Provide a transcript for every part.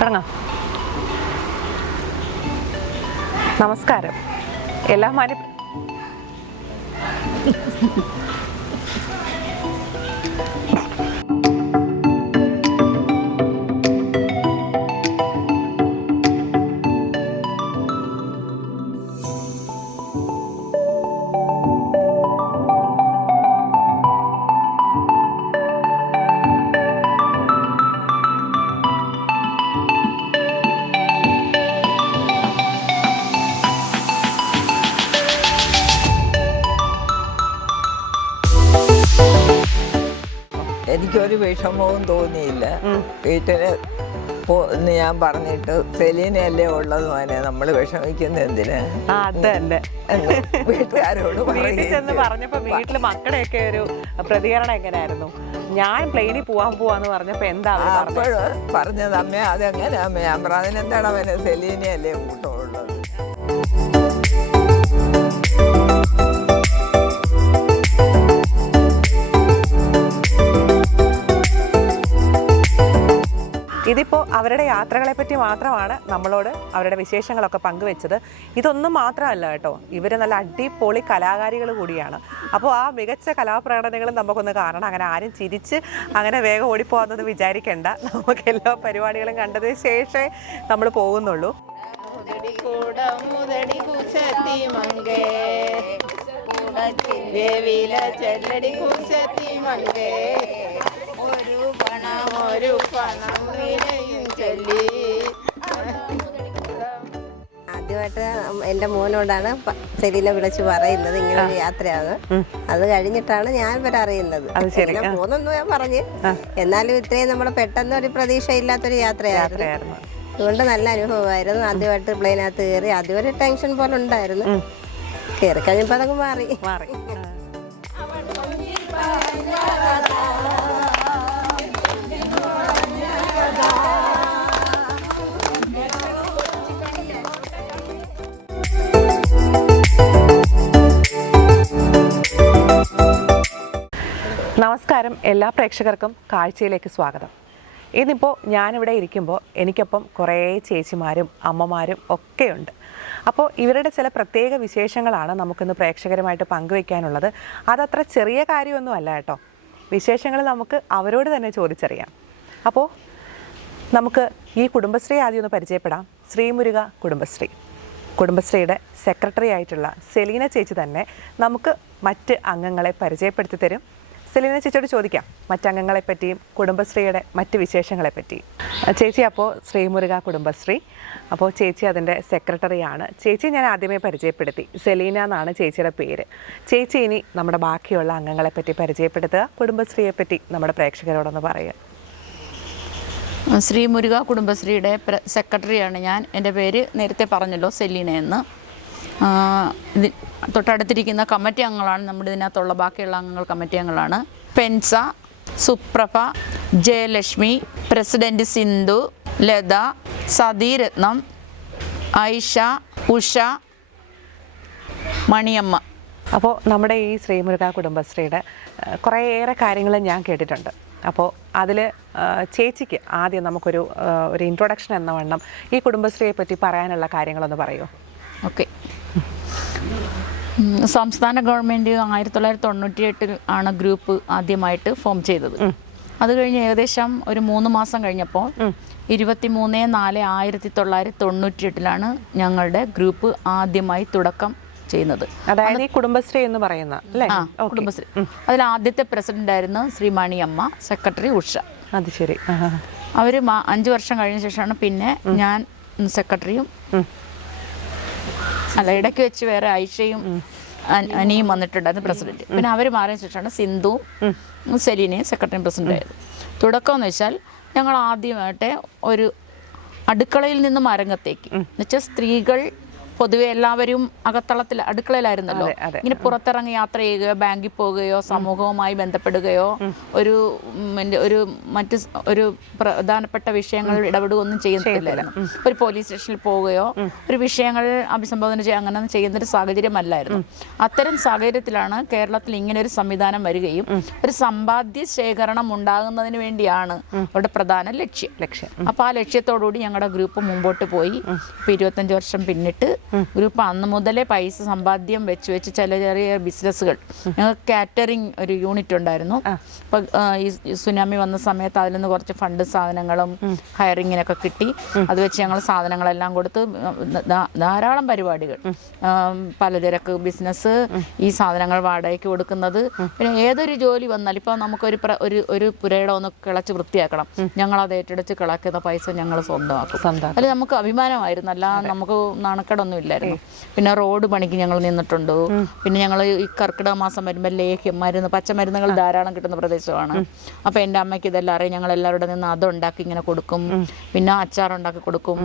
തുടങ്ങാം. നമസ്കാരം. എല്ലാ മാന്യ എനിക്കൊരു വിഷമവും തോന്നിയില്ല. വീട്ടില് ഞാൻ പറഞ്ഞിട്ട് സെലീനയല്ലേ ഉള്ളത് മോനെ, നമ്മൾ വിഷമിക്കുന്ന എന്തിനാ വീട്ടുകാരോട് പറഞ്ഞപ്പോ വീട്ടില് മക്കളുടെയൊക്കെ ഒരു പ്രതികരണം എങ്ങനെയായിരുന്നു? ഞാൻ പ്ലെയിനിൽ പോവാന്ന് പറഞ്ഞപ്പോ എന്താ അപ്പോഴും പറഞ്ഞത് അമ്മ അതെങ്ങനെ അമ്മ? ഞാൻ പറഞ്ഞ അതിനെന്താണ് അവനെ സെലീനയല്ലേ കൂട്ടമുള്ളത്. ഇതിപ്പോൾ അവരുടെ യാത്രകളെ പറ്റി മാത്രമാണ് നമ്മളോട് അവരുടെ വിശേഷങ്ങളൊക്കെ പങ്കുവെച്ചത്. ഇതൊന്നും മാത്രമല്ല കേട്ടോ, ഇവർ നല്ല അടിപൊളി കലാകാരികൾ കൂടിയാണ്. അപ്പോൾ ആ മികച്ച കലാപ്രകടനങ്ങളും നമുക്കൊന്ന് കാണണം. അങ്ങനെ ആരും ചിരിച്ച് അങ്ങനെ വേഗം ഓടിപ്പോകുന്നത് വിചാരിക്കേണ്ട. നമുക്ക് എല്ലാ പരിപാടികളും കണ്ടതിന് ശേഷമേ നമ്മൾ പോകുന്നുള്ളൂ. ആദ്യമായിട്ട് എൻ്റെ മോനോടാണ് സെലീന വിളിച്ച് പറയുന്നത് ഇങ്ങനെ ഒരു യാത്രയാണ്. അത് കഴിഞ്ഞിട്ടാണ് ഞാൻ ഇവരെ അറിയുന്നത്. ഇങ്ങനെ പോകുന്നു ഞാൻ പറഞ്ഞു, എന്നാലും ഇത്രയും നമ്മൾ പെട്ടെന്ന് ഒരു പ്രതീക്ഷ ഇല്ലാത്തൊരു യാത്രയായിരുന്നു. അതുകൊണ്ട് നല്ല അനുഭവമായിരുന്നു. ആദ്യമായിട്ട് പ്ലെയിനകത്ത് കയറി ആദ്യം ഒരു ടെൻഷൻ പോലെ ഉണ്ടായിരുന്നു. കയറി കഴിഞ്ഞപ്പോൾ അതങ്ങ് മാറി. നമസ്കാരം. എല്ലാ പ്രേക്ഷകർക്കും കാഴ്ചയിലേക്ക് സ്വാഗതം. ഇന്നിപ്പോൾ ഞാനിവിടെ ഇരിക്കുമ്പോൾ എനിക്കൊപ്പം കുറേ ചേച്ചിമാരും അമ്മമാരും ഒക്കെയുണ്ട്. അപ്പോൾ ഇവരുടെ ചില പ്രത്യേക വിശേഷങ്ങളാണ് നമുക്കിന്ന് പ്രേക്ഷകരുമായിട്ട് പങ്കുവയ്ക്കാനുള്ളത്. അതത്ര ചെറിയ കാര്യമൊന്നും അല്ല കേട്ടോ. വിശേഷങ്ങൾ നമുക്ക് അവരോട് തന്നെ ചോദിച്ചറിയാം. അപ്പോൾ നമുക്ക് ഈ കുടുംബശ്രീ ആദ്യം ഒന്ന് പരിചയപ്പെടാം. ശ്രീമുരുക കുടുംബശ്രീയുടെ സെക്രട്ടറി ആയിട്ടുള്ള സെലീന ചേച്ചി തന്നെ നമുക്ക് മറ്റ് അംഗങ്ങളെ പരിചയപ്പെടുത്തി തരും. സെലീന ചേച്ചിയോട് ചോദിക്കാം മറ്റംഗങ്ങളെ പറ്റിയും കുടുംബശ്രീയുടെ മറ്റ് വിശേഷങ്ങളെ പറ്റിയും. ചേച്ചി, അപ്പോൾ ശ്രീമുരുക കുടുംബശ്രീ, അപ്പോൾ ചേച്ചി അതിൻ്റെ സെക്രട്ടറിയാണ്. ചേച്ചി ഞാൻ ആദ്യമേ പരിചയപ്പെടുത്തി, സെലീന എന്നാണ് ചേച്ചിയുടെ പേര്. ചേച്ചി ഇനി നമ്മുടെ ബാക്കിയുള്ള അംഗങ്ങളെ പറ്റി പരിചയപ്പെടുത്തുക, കുടുംബശ്രീയെ പറ്റി നമ്മുടെ പ്രേക്ഷകരോടൊന്ന് പറയുക. ശ്രീമുരുക കുടുംബശ്രീയുടെ സെക്രട്ടറിയാണ് ഞാൻ. എൻ്റെ പേര് നേരത്തെ പറഞ്ഞല്ലോ, സെലീന എന്ന്. ഇത് തൊട്ടടുത്തിരിക്കുന്ന കമ്മിറ്റി അംഗങ്ങളാണ് നമ്മുടെ ഇതിനകത്തുള്ള ബാക്കിയുള്ള അംഗങ്ങൾ കമ്മിറ്റി അംഗങ്ങളാണ്. പെൻസ, സുപ്രഭ, ജയലക്ഷ്മി, പ്രസിഡന്റ് സിന്ധു, ലത, സതീരത്നം, ഐഷ, ഉഷ, മണിയമ്മ. അപ്പോൾ നമ്മുടെ ഈ ശ്രീമുരുക കുടുംബശ്രീയുടെ കുറേയേറെ കാര്യങ്ങൾ ഞാൻ കേട്ടിട്ടുണ്ട്. അപ്പോൾ അതിൽ ചേച്ചിക്ക് ആദ്യം നമുക്കൊരു ഇൻട്രൊഡക്ഷൻ എന്ന വണ്ണം ഈ കുടുംബശ്രീയെ പറ്റി പറയാനുള്ള കാര്യങ്ങളൊന്ന് പറയുമോ? ഓക്കെ. സംസ്ഥാന ഗവൺമെൻറ് 1998 ആണ് ഗ്രൂപ്പ് ആദ്യമായിട്ട് ഫോം ചെയ്തത്. അത് കഴിഞ്ഞ് ഏകദേശം ഒരു 3 മാസം കഴിഞ്ഞപ്പോൾ 23/4/1998 ഞങ്ങളുടെ ഗ്രൂപ്പ് ആദ്യമായി തുടക്കം ചെയ്യുന്നത്. അതായത് ഈ കുടുംബശ്രീ എന്ന് പറയുന്ന കുടുംബശ്രീ. അതിൽ ആദ്യത്തെ പ്രസിഡന്റ് ആയിരുന്നു ശ്രീ മണിയമ്മ, സെക്രട്ടറി ഉഷ. അത് ശരി. അവർ 5 വർഷം കഴിഞ്ഞ ശേഷമാണ് പിന്നെ ഞാൻ സെക്രട്ടറിയും, അല്ല ഇടയ്ക്ക് വെച്ച് വേറെ ഐഷയും അനിയും വന്നിട്ടുണ്ടായിരുന്നു പ്രസിഡന്റ്. പിന്നെ അവർ മാറിയ ശേഷമാണ് സിന്ധു, സെലീനയും സെക്രട്ടറിയും പ്രസിഡന്റ് ആയത്. തുടക്കം എന്ന് വെച്ചാൽ ഞങ്ങൾ ആദ്യമായിട്ട് ഒരു അടുക്കളയിൽ നിന്നും അരങ്ങത്തേക്ക് എന്നുവെച്ചാൽ സ്ത്രീകൾ പൊതുവെ എല്ലാവരും അകത്തളത്തിൽ അടുക്കളയിലായിരുന്നല്ലോ. ഇങ്ങനെ പുറത്തിറങ്ങി യാത്ര ചെയ്യുകയോ ബാങ്കിൽ പോവുകയോ സമൂഹവുമായി ബന്ധപ്പെടുകയോ ഒരു മറ്റ് പ്രധാനപ്പെട്ട വിഷയങ്ങളിൽ ഇടപെടുകയൊന്നും ചെയ്യുന്നില്ലായിരുന്നു. ഒരു പോലീസ് സ്റ്റേഷനിൽ പോവുകയോ ഒരു വിഷയങ്ങൾ അഭിസംബോധന ചെയ്യുക അങ്ങനെ ചെയ്യുന്നൊരു സാഹചര്യമല്ലായിരുന്നു. അത്തരം സാഹചര്യത്തിലാണ് കേരളത്തിൽ ഇങ്ങനെ ഒരു സംവിധാനം വരികയും ഒരു സമ്പാദ്യ ശേഖരണം ഉണ്ടാകുന്നതിന് വേണ്ടിയാണ് അവരുടെ പ്രധാന ലക്ഷ്യം. അപ്പോൾ ആ ലക്ഷ്യത്തോടുകൂടി ഞങ്ങളുടെ ഗ്രൂപ്പ് മുമ്പോട്ട് പോയി. ഇപ്പോൾ 25 വർഷം പിന്നിട്ട് ഗ്രൂപ്പ് അന്ന് മുതലേ പൈസ സമ്പാദ്യം വെച്ച് ചെറിയ ബിസിനസ്സുകൾ, ഞങ്ങൾക്ക് കാറ്ററിംഗ് ഒരു യൂണിറ്റ് ഉണ്ടായിരുന്നു. അപ്പം ഈ സുനാമി വന്ന സമയത്ത് അതിൽ നിന്ന് കുറച്ച് ഫണ്ട് സാധനങ്ങളും ഹയറിങ്ങിനൊക്കെ കിട്ടി. അത് വെച്ച് ഞങ്ങൾ സാധനങ്ങളെല്ലാം കൊടുത്ത് ധാരാളം പരിപാടികൾ, പലചരക്ക് ബിസിനസ്, ഈ സാധനങ്ങൾ വാടകയ്ക്ക് കൊടുക്കുന്നത്, പിന്നെ ഏതൊരു ജോലി വന്നാലും ഇപ്പോൾ നമുക്കൊരു ഒരു പുരയിടം ഒന്ന് കിളച്ച് വൃത്തിയാക്കണം, ഞങ്ങളത് ഏറ്റെടുത്ത് കിളക്കുന്ന പൈസ ഞങ്ങൾ സ്വന്തമാക്കും. അതിൽ നമുക്ക് അഭിമാനമായിരുന്നു, അല്ല നമുക്ക് നാണക്കേടൊന്നും ഇല്ലായിരുന്നു. പിന്നെ റോഡ് പണിക്ക് ഞങ്ങൾ നിന്നിട്ടുണ്ട്. പിന്നെ ഞങ്ങൾ ഈ കർക്കിടക മാസം വരുമ്പോൾ ലേഹ്യം മരുന്ന്, പച്ചമരുന്നുകൾ ധാരാളം കിട്ടുന്ന പ്രദേശമാണ്. അപ്പോൾ എൻ്റെ അമ്മയ്ക്ക് ഇതെല്ലാം അറിയാം. ഞങ്ങൾ എല്ലാവരുടെ നിന്ന് അതുണ്ടാക്കി ഇങ്ങനെ കൊടുക്കും. പിന്നെ അച്ചാറുണ്ടാക്കി കൊടുക്കും.